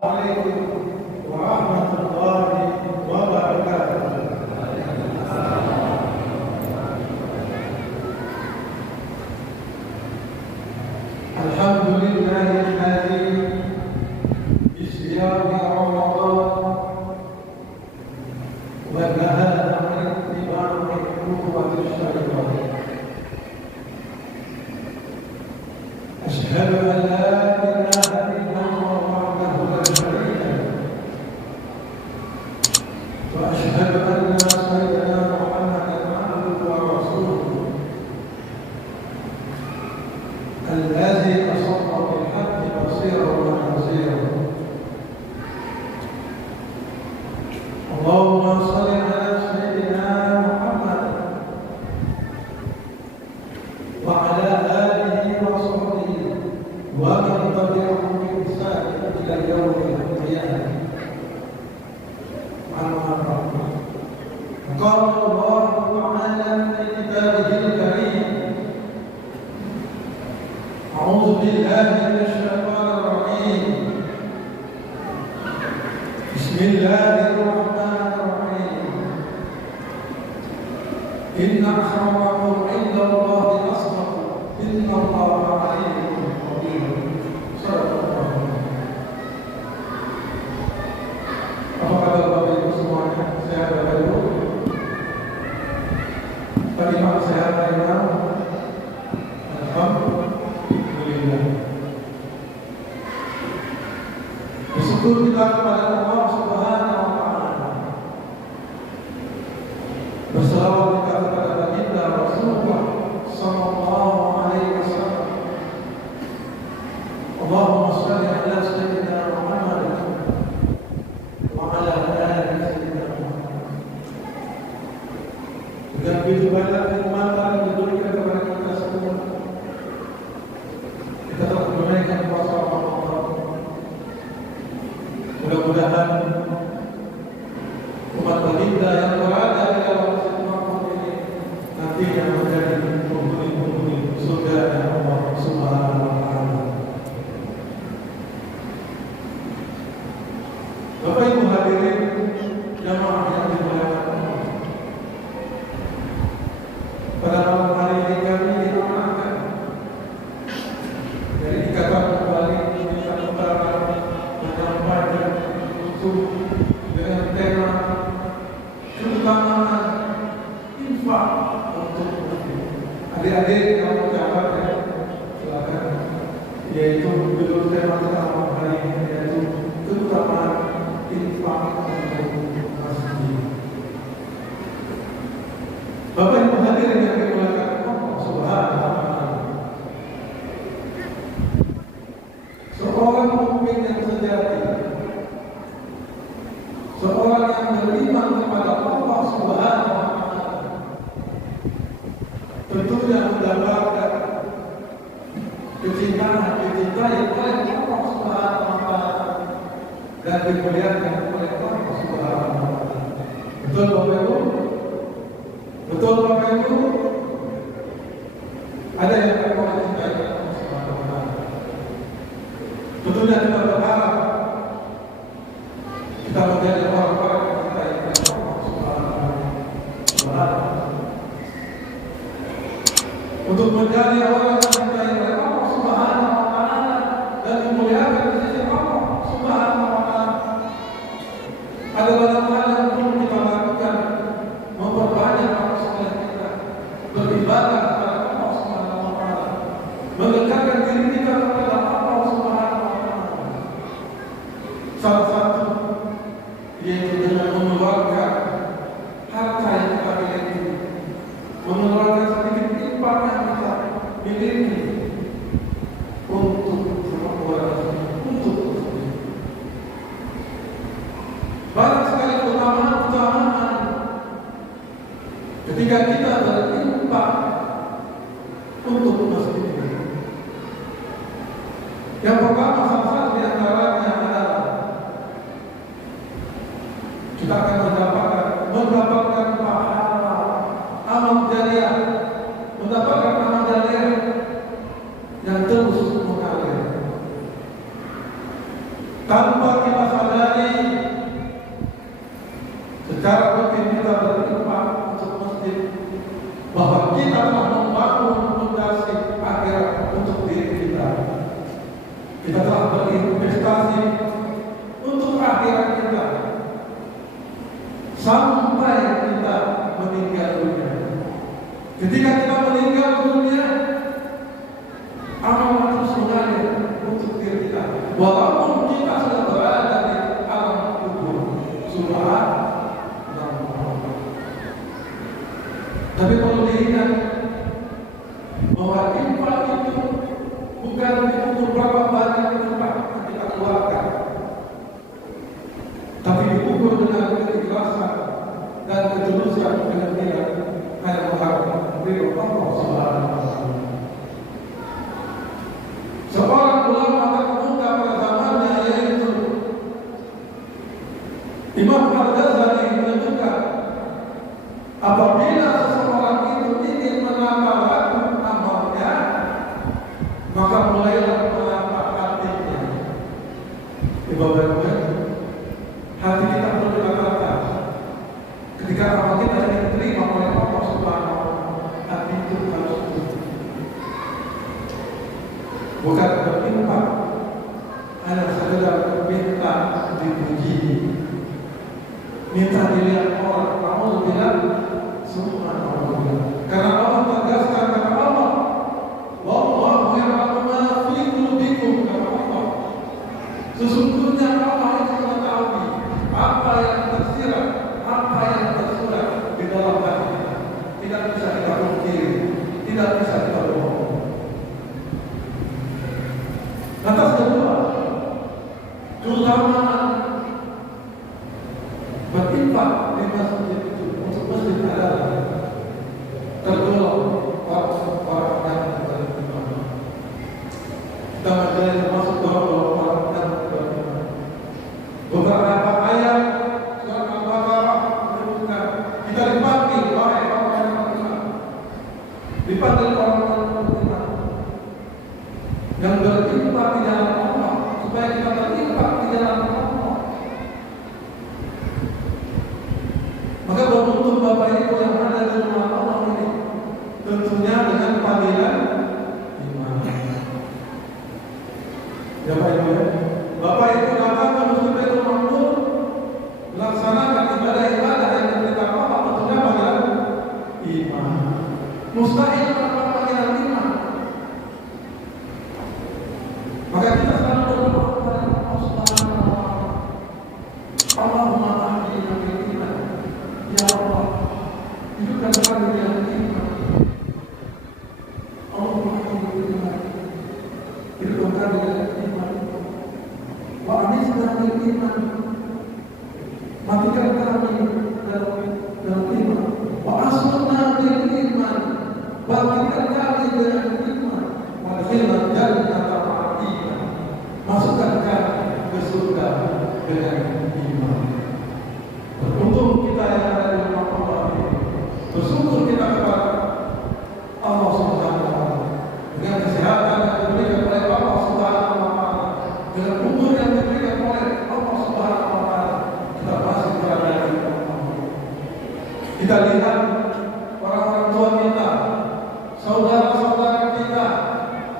Assalamualaikum warahmatullahi wabarakatuh. Alhamdulillahilladzi bisiyami Ramadan wa nahana 'an ittiba'i khutuwati syaitan. Asyhadu an la ilaha illallah wahdahu la syarika lahu wa asyhadu anna sayyidina Muhammadan 'abduhu wa rasuluhu alladzi asarra bil haqqi basiran wa naziran. Allahumma shalli ala sayyidina Muhammad wa ala alihi wa sahbihi wa man tabi'ahum bi ihsan ila yaumil qiyamah. Amma ba'du. Qala Allah ta'ala fi kitabihil karim. A'udzu billahi minasy syaithanir rajim. Bismillahirrahmanirrahim. Inna akramakum 'indallahi atqakum. Innallaha 'alimun khabir. Apa kabar Bapak Ibu semuanya? Sehat Bapak Ibu? Bagaimana sehat Bapak Ibu? Alhamdulillah. Bersyukur kita kepada Allah Subhanahu wa Ta'ala. Berselawat kita kepada baginda Rasulullah sallallahu alaihi wasallam. Allahumma shalli ala sayyidina Muhammad wa ala ali sayyidina Muhammad. Dengan begitu banyak nikmatan yang diberikan kepada kita semua, kita telah menunaikan puasa Ramadan. Mudah-mudahan umat baginda yang berada di dalam Ramadan ini nantinya menjadi penghuni surga Allah Subhanahu wa Ta'ala. Bapak Ibu hadirin jamaah yang dimuliakan Allah, pada malam hari ini kami diamankan dari Ikatan Kembali Indonesia Utara menyampaikan usul dengan tema keutamaan infak untuk muslim. Adik-adik yang mencatat ya, silakan. Yaitu judul tema kita malam hari ini yaitu keutamaan infak untuk muslim. Bapak Ibu hadirin yang dimuliakan Allah Subhanahu wa Ta'ala. Seorang mukmin yang sejati, seorang yang beriman kepada Allah Subhanahu wa Ta'ala, tentunya mendapatkan kecintaan, dicintai oleh Allah Subhanahu wa Ta'ala dan dimuliakan oleh Allah Subhanahu wa Ta'ala. Betul Bapak Ibu? Betul Bapak Ibu? Ada yang akan dicintai oleh Allah Subhanahu wa Ta'ala. Tentunya kita berharap kita menjadi orang-orang yang dicintai oleh Allah Subhanahu wa Ta'ala. Untuk menjadi orang yang dicintai oleh Allah Subhanahu wa Ta'ala dan dimuliakan di sisi Allah Subhanahu wa Ta'ala, ada banyak hal yang perlu kita lakukan. Memperbanyak amal soleh kita, beribadah kepada Allah Subhanahu wa Ta'ala, mendekatkan diri kita kepada Allah Subhanahu wa Ta'ala. Salah satu yaitu dengan mengeluarkan harta yang kita miliki, mengeluarkan sedikit infak yang kita miliki untuk banyak sekali keutamaan ketika kita berinfak untuk masjid. Yang pertama, salah satu di antaranya adalah kita akan mendapatkan pahala amal jariah, mendapatkan amal jariah yang terus mengalir tanpa kita kita telah membangun fondasi akhirat untuk diri kita. Kita telah berinvestasi untuk akhirat kita sampai kita meninggal dunia. Ketika kita meninggal dunia, amal terus mengalir untuk diri kita. Walaupun kita sudah berada di alam kubur, subhanallah. Tapi perlu diingat bahwa infak itu bukan diukur berapa banyak infak yang kita keluarkan, tapi diukur dengan keikhlasan dan ketulusan dengan kita hanya mengharapkan ridho Allah Subhanahu wa taala. Seorang ulama terkemuka pada zamannya yaitu Imam Al-Ghazali menentukan apabila seseorang itu ingin menata laku amalnya, maka mulailah menata hatinya. Ibaratnya hati kita perlu ditata. Ketika amal kita ingin diterima oleh Allah Subhanahu wa taala, hati itu harus bukan berinfak hanya sekedar minta dipuji, minta dilihat orang. Kamu bilang subhanallah, karena Allah tegaskan kata Allah, wallahu ya'lamu ma fi qulubikum, kata Allah. Sesungguhnya Allah itu mengetahui apa yang tersirat, apa yang tersurat di dalam hati kita. Tidak bisa kita pungkiri, tidak bisa kita bohong. Atas kedua, keutamaan berinfak di masjid itu untuk masjid adalah tergolong orang-orang yang beriman. Kita menjadi termasuk orang-orang yang beriman. Beberapa ayat surat Al-Baqarah menyebutkan kita dipanggil wahai orang yang beriman, dipanggil orang-orang beriman yang berinfak di dalam Allah, supaya kita berinfak di dalam Allah. Maka untuk Bapak Ibu yang ada di rumah Allah ini, tentunya dengan panggilan iman. Ya Pak Ibu, Bapak Ibu datang ke Masjid Baitul Ma'mur melaksanakan ibadah-ibadah yang diperintahkan Allah, tentunya panggilan iman. Mustahil tanpa panggilan iman. Maka kita selalu berdoa kepada Allah Subhanahu wa taala. Allahumma ahdina bil iman. Ya Allah, hidupkan kami dengan iman. Allahumma ahdina bil iman. Hidupkan kami dengan iman. Wa amisna bil iman. Matikan kami dalam iman. Wa asrna bil iman. Bangkitkan kami dengan iman. Wa adkhilna jannata masukkan kami ke surga dengan iman. Beruntung kita yang ada di rumah Allah ini. Bersyukur kita kepada Allah Subhanahu wa taala dengan kesehatan yang diberikan oleh Allah Subhanahu wa taala, dengan umur yang diberikan oleh Allah Subhanahu wa taala. Kita masih berada di rumah Allah. Kita lihat orang-orang tua kita, saudara-saudara kita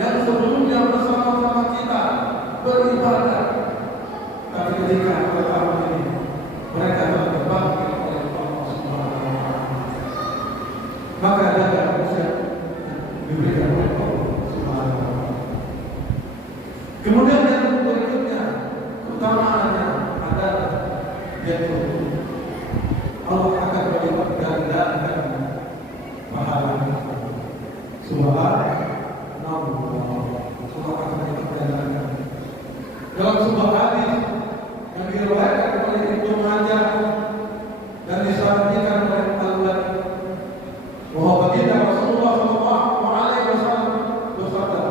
yang sebelumnya bersama-sama kita beribadah, tapi ketika tahun ini mereka telah dipanggil oleh Allah Subhanahu wa taala, maka ada usia diberikan oleh Allah Subhanahu wa taala. Kemudian yang berikutnya, utamaannya adalah yaitu Allah akan melipat gandakan pahala. Subhanallah, Allah akan melipat gandakan. Dalam sebuah hadis yang diriwayatkan oleh Ibnu Majah dan disampaikan oleh Al-Albani, bahwa baginda Rasulullah sallallahu alaihi wasallam bersabda,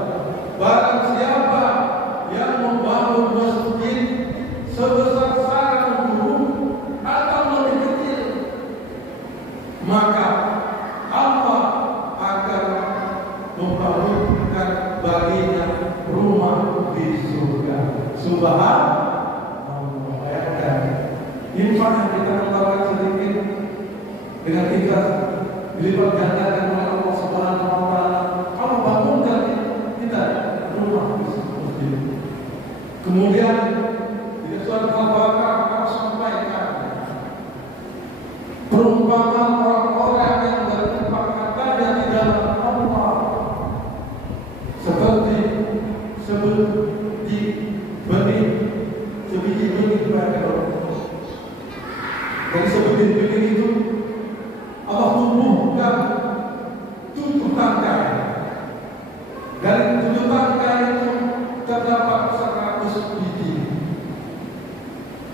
barang siapa yang membangun masjid sebesar sarang burung atau lebih kecil, maka Allah akan membangunkan baginya rumah di surga. Subhanallah. Bayangkan infak yang kita keluarkan sedikit dengan ikhlas dilipat gandakan oleh Allah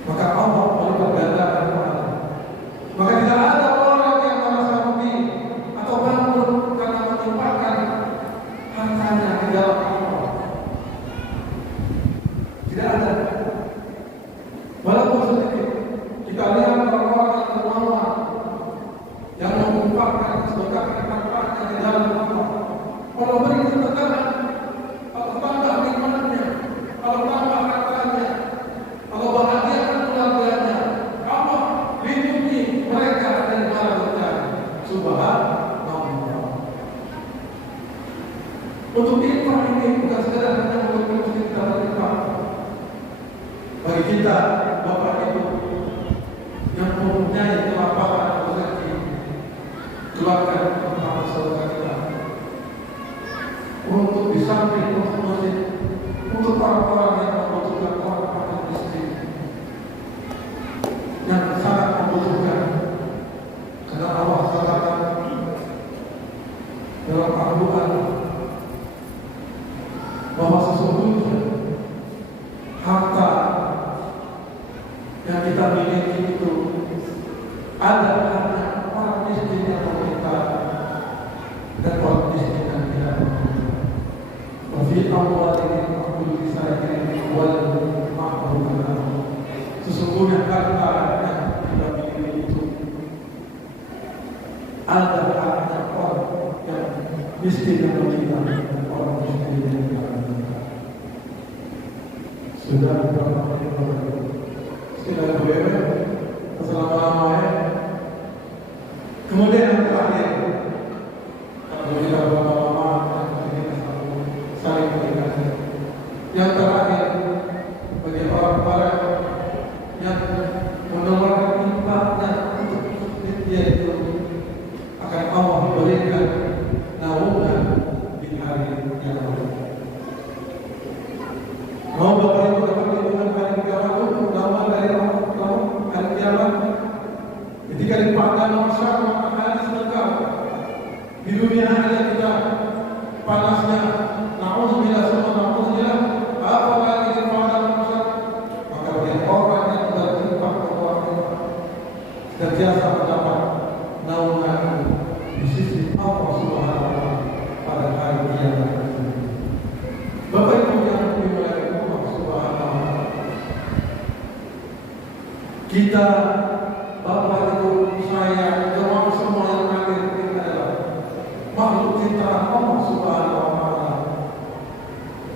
maka Allah melipat gandakan pahala. Maka tidak ada orang yang merasa rugi atau bangkrut karena menyumbangkan hartanya di dalam Allah. Tidak ada. Walaupun sedikit, kita lihat orang-orang yang dermawan yang mengumpulkan sedekah hartanya di dalam Allah. Allah beri ketenangan, Allah tambah nikmatnya, Allah tambah hartanya, Allah bahagiakan keluarganya, Allah lindungi mereka dari mara bencana. Subhanallah. Untuk infak ini bukan sekedar hanya untuk kita berinfak. Bagi kita, Bapak Ibu yang mempunyai kelaparan rezeki, keluarkan harta saudara kita. Untuk di samping untuk masjid, untuk orang-orang yang membutuhkan, orang-orang miskin yang sangat membutuhkan, karena Allah katakan dalam Al-Quran bahwa sesungguhnya harta yang kita miliki itu ada hanya orang miskin yang meminta dan orang miskin yang tidak meminta. Fi amwalihim haqqul lisaa'ilin wal mahrum. Sesungguhnya harta yang kita miliki itu ada haknya orang yang miskin yang meminta dan orang miskin yang tidak meminta. Sudah berapa kali sekali boleh selama-lamanya. Kemudian yang terakhir, kalau kita berlama-lama saling berikan. Yang terakhir, bagi orang-orang yang mengeluarkan infaknya untuk dia itu akan Allah berikan naungan di hari kiamat. Mau Bapak Ibu dapat lindungan hari kiamat itu naungan dari Allah hari kiamat. Ketika dipandang masyarakat maka hadis lengkap. Di dunia hanya kita panasnya. Na'udzubillah summa na'udzubillah. Apalagi di padang mahsyar, maka bagi orang yang berinfak senantiasa mendapat naungan di sisi Allah Subhanahu wa taala pada hari kiamat. Bapak Ibu yang dimuliakan Allah Subhanahu wa taala, kita Bapak Ibu saya termasuk semua yang hadir ini adalah makhluk ciptaan Allah Subhanahu wa taala.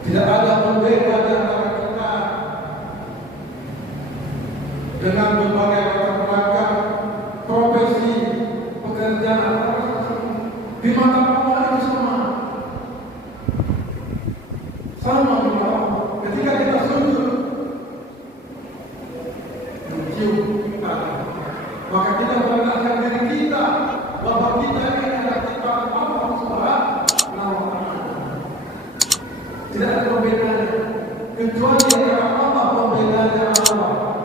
Tidak ada berbeda di antara kita dengan berbagai latar belakang, profesi, pekerjaan, di mata Allah itu sama di mata Allah. Ketika kita sujud mencium tangan, maka kita merendahkan diri kita bahwa kita ini adalah ciptaan Allah Subhanahu wa taala. Tidak ada perbedaannya kecuali antara Allah pembedanya Allah.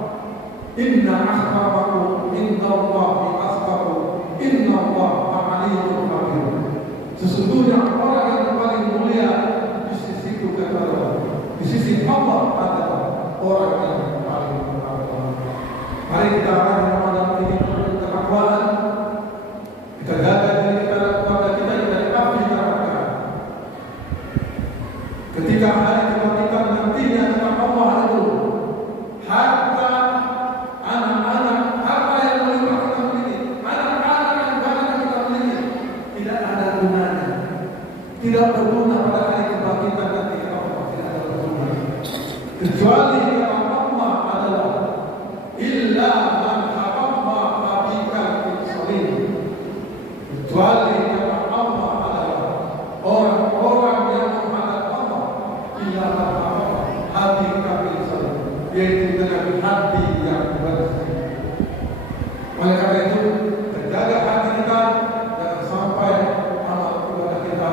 Inna akramakum indallahi atqakum innallaha aliyyun kabir. Sesungguhnya orang yang paling mulia di sisiku kata Allah, di sisi Allah adalah orang yang paling bertakwa. Mari kita akan Ramadan ini penuh ketakwaan. Kita jaga diri kita dan keluarga kita dari api neraka. Ketika hari kebangkitan nantinya dengan Allah itu, harta anak-anak, harta yang melimpah kita miliki, anak-anak yang banyak kita miliki, tidak ada gunanya, tidak berguna pada hari kebangkitan nanti. Allah tidak ada berguna kecuali kalau Allah adalah illa man habba habikal insalin, kecuali kalau Allah adalah orang-orang yang menghadap Allah illa man habba habikal insalin, yaitu dengan hati yang bersih. Oleh karena itu, terjaga hati kita jangan sampai amal ibadah kita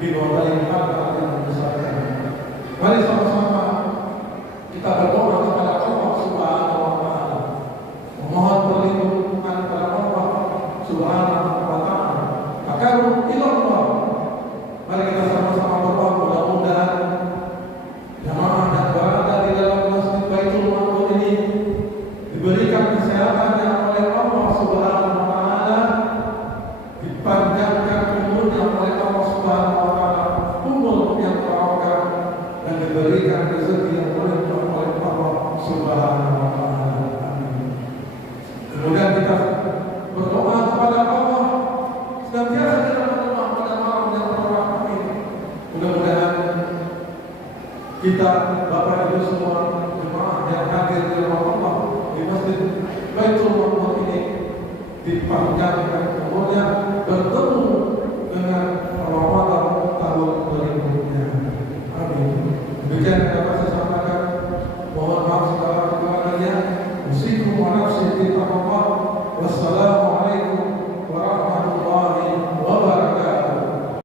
dinodai harta yang membesarkan. Mari sama-sama kita berdoa kepada Allah Subhanahu wa taala, memohon perlindungan kepada Allah Subhanahu wa taala. Akaru ilallah. Mari kita sama-sama berdoa, mudah-mudahan jamaah yang berada di dalam masjid Baitul Ma'mur ini kita Bapak Ibu semua jemaah yang hadir di rumah Allah di Masjid Baitul Maqdis ini dipanjangkan umurnya,